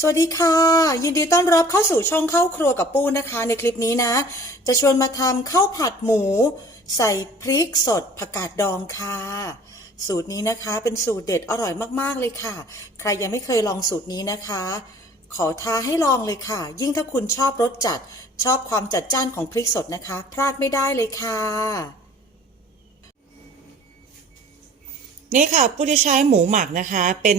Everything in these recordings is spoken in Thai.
สวัสดีค่ะ ยินดีต้อนรับเข้าสู่ช่องเข้าครัวกับปู้นะคะ ในคลิปนี้นะ จะชวนมาทำข้าวผัดหมู ใส่พริกสดผักกาดดองค่ะ สูตรนี้นะคะเป็นสูตรเด็ดอร่อยมากๆเลยค่ะ ใครยังไม่เคยลองสูตรนี้นะคะ ขอท้าให้ลองเลยค่ะ ยิ่งถ้าคุณชอบรสจัด ชอบความจัดจ้านของพริกสดนะคะ พลาดไม่ได้เลยค่ะนี่ค่ะผู้ที่ใช้หมูหมักนะคะ เป็น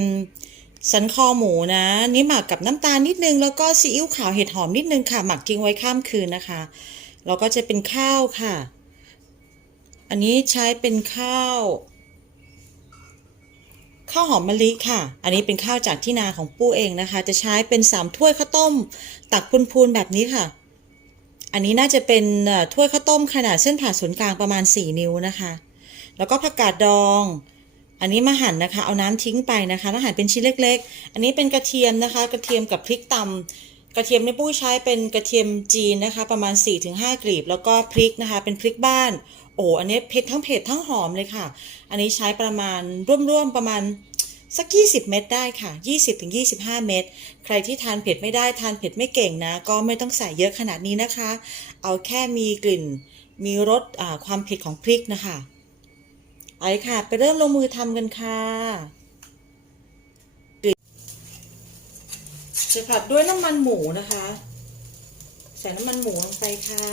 สันคอหมูนะ นี่หมักกับน้ำตาลนิดนึง แล้วก็ซีอิ๊วขาวเห็ดหอมนิดนึงค่ะ หมักทิ้งไว้ข้ามคืนนะคะ แล้วก็จะเป็นข้าวค่ะ อันนี้ใช้เป็นข้าวข้าวหอมมะลิค่ะ อันนี้เป็นข้าวจากที่นาของปู้เองนะคะ จะใช้เป็นสามถ้วยข้าวต้ม ตักพูนๆแบบนี้ค่ะ อันนี้น่าจะเป็นถ้วยข้าวต้มขนาดเส้นผ่าศูนย์กลางประมาณ 4 นิ้วนะคะ แล้วก็ผักกาดดอง อันนี้มาหั่นนะคะ เอาน้ำทิ้งไปนะคะแล้วหั่นเป็นชิ้นเล็ก ๆ อันนี้เป็นกระเทียมนะคะ กระเทียมกับพริกตำกระเทียมในปุ้ยใช้เป็นกระเทียมจีนนะคะ ประมาณ 4-5 กลีบ แล้วก็พริกนะคะ เป็นพริกบ้าน โอ้อันนี้เผ็ดทั้งเผ็ดทั้งหอมเลยค่ะ อันนี้ใช้ประมาณร่วมๆประมาณสัก 20 เม็ดได้ค่ะ 20-25 เม็ดใครที่ทานเผ็ดไม่ได้ทานเผ็ดไม่เก่งนะ ก็ไม่ต้องใส่เยอะขนาดนี้นะคะ เอาแค่มีกลิ่น มีรสความเผ็ดของพริกนะคะ เอาเลยค่ะ ไปเริ่มลงมือทำกันค่ะจะผัดด้วยน้ำมันหมูนะคะ ใส่น้ำมันหมูลงไปค่ะ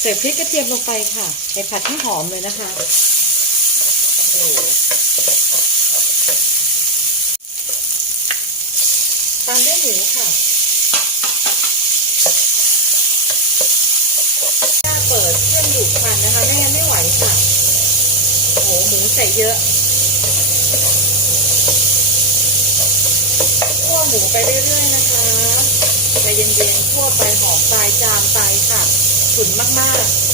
ใส่พริกกระเทียมลงไปค่ะ ไปผัดให้หอมเลยนะคะโอ้ ตามด้วยหมูค่ะถ้าเปิดเครื่องดูดควันนะคะ ไม่งั้นไม่ไหวค่ะ โอ้โหหมูใส่เยอะคั่วหมูไปเรื่อยๆนะคะใจเย็นๆคั่วไปหอมตายจามไปค่ะ ฉุนมากๆ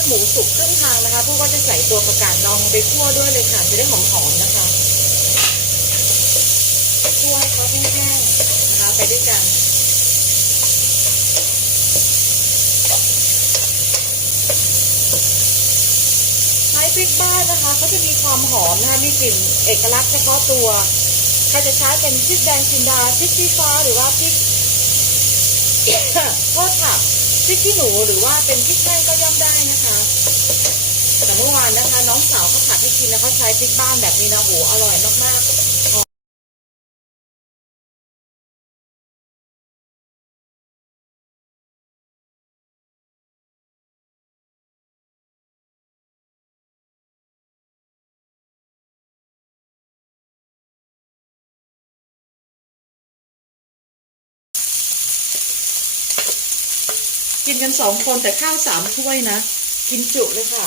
จนหมูสุกครึ่งทางนะคะ เพราะว่าจะใส่ตัวประกาศดองไปคั่วด้วยเลยค่ะ จะได้หอมๆนะคะคั่วให้เขาแห้งๆนะคะ ไปด้วยกันใช้พริกบ้านนะคะเขาจะมีความหอมนะคะ มีกลิ่นเอกลักษณ์เฉพาะตัวใครจะใช้เป็นพริกแดงจินดาพริกชี้ฟ้าหรือว่าพริกโทษค่ะพริกขี้หนูหรือว่าเป็นพริกแห้งก็ย่อม เมื่อวานนะคะ น้องสาวเขาผัดให้กินแล้วเขาใช้พริกบ้านแบบนี้นะโอ้โหอร่อยมากๆกินกันสองคนแต่ข้าวสามถ้วยนะ กินจุเลยค่ะ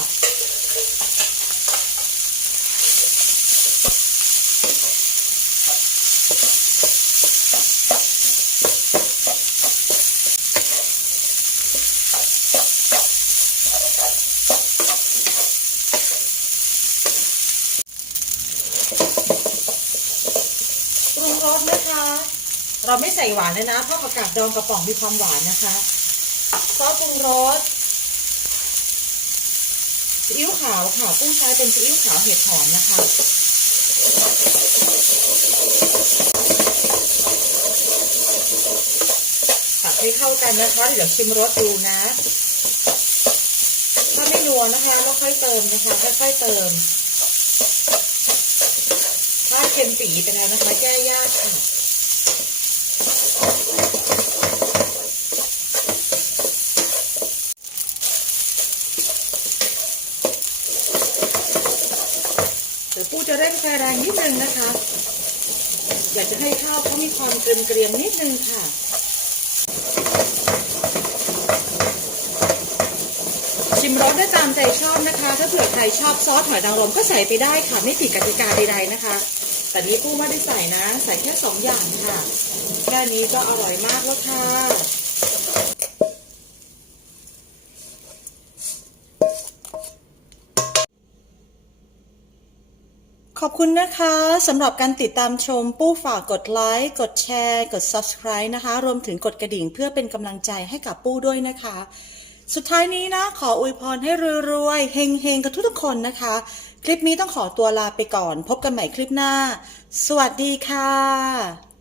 ปรุงรสนะคะ เราไม่ใส่หวานเลยนะเพราะผักกาดดองกระป๋องมีความหวานนะคะซอสปรุงรสซีอิ๊วขาวค่ะกุ้งใช้เป็นซีอิ๊วขาวเห็ดหอมนะคะผัดให้เข้ากันนะคะเดี๋ยวชิมรสดูนะ ถ้าไม่นัวนะคะแล้วค่อยเติมนะคะค่อยๆเติม ถ้าเค็มปีไปแล้วนะคะแก้ยากค่ะ ดี๋ยวปูจะเร่งไฟแรงนิดนึงนะคะ อยากจะให้ข้าวเขามีความเกรียมๆนิดนึงค่ะชิมรสได้ตามใจชอบนะคะ ถ้าเผื่อใครชอบซอสหอยนางรมก็ใส่ไปได้ค่ะ ไม่ผิดกติกาใดๆนะคะ แต่นี้ปูไม่ได้ใส่นะ ใส่แค่สองอย่างค่ะ แค่นี้ก็อร่อยมากแล้วค่ะ ขอบคุณนะคะสำหรับการติดตามชมปู้ฝากกดไลค์กดแชร์ กด subscribe นะคะ รวมถึงกดกระดิ่งเพื่อเป็นกำลังใจให้กับปู้ด้วยนะคะ สุดท้ายนี้นะ ขออวยพรให้รวยๆเฮงๆ กับทุกๆคนนะคะ คลิปนี้ต้องขอตัวลาไปก่อน พบกันใหม่คลิปหน้า สวัสดีค่ะ